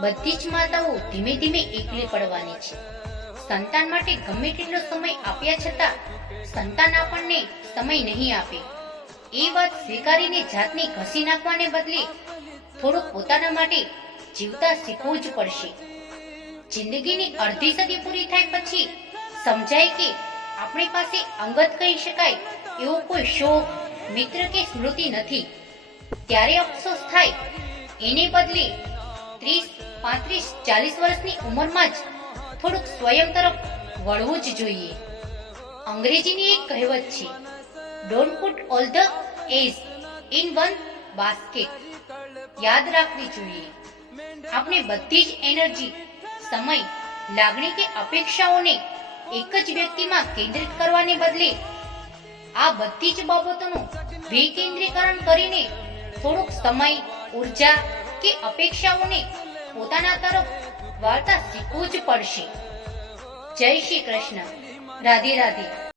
બધી જ માતાઓ ધીમે ધીમે એકલી પડવાની છે. સંતાન માટે ગમે તેટલો સમય આપ્યા છતાં સંતાન આપણને સમય નહીં આપે. એ વાત સ્વીકારીને જાતને ઘસી નાખવાને બદલે થોડુંક પોતાના માટે જીવતા શીખવું જ પડશે. જિંદગીની અડધી સદી પૂરી થાય પછી સમજાય કે આપણી પાસે અંગત કહી શકાય એવો કોઈ શોખ મિત્ર કે સ્મૃતિ નથી. ત્યારે અફસોસ થાય. એને બદલે ત્રીસ પાંત્રીસ, ચાલીસ વર્ષની ઉંમરમાં જ થોડુંક સ્વયં તરફ વળવું જ જોઈએ. અંગ્રેજીની એક કહેવત છે don't put all the eggs in one basket યાદ રાખવી જોઈએ. આપણે બધી જ એનર્જી, સમય, લાગણી કે અપેક્ષાઓને એક જ વ્યક્તિમાં કેન્દ્રિત કરવાને બદલે આ બધી જ બાબતોનું વિકેન્દ્રીકરણ કરીને થોડુંક સમય, ઊર્જા કે અપેક્ષાઓને પોતાના તરફ વાળતા શીખવું જ પડશે. જય શ્રી કૃષ્ણ. રાધે રાધે.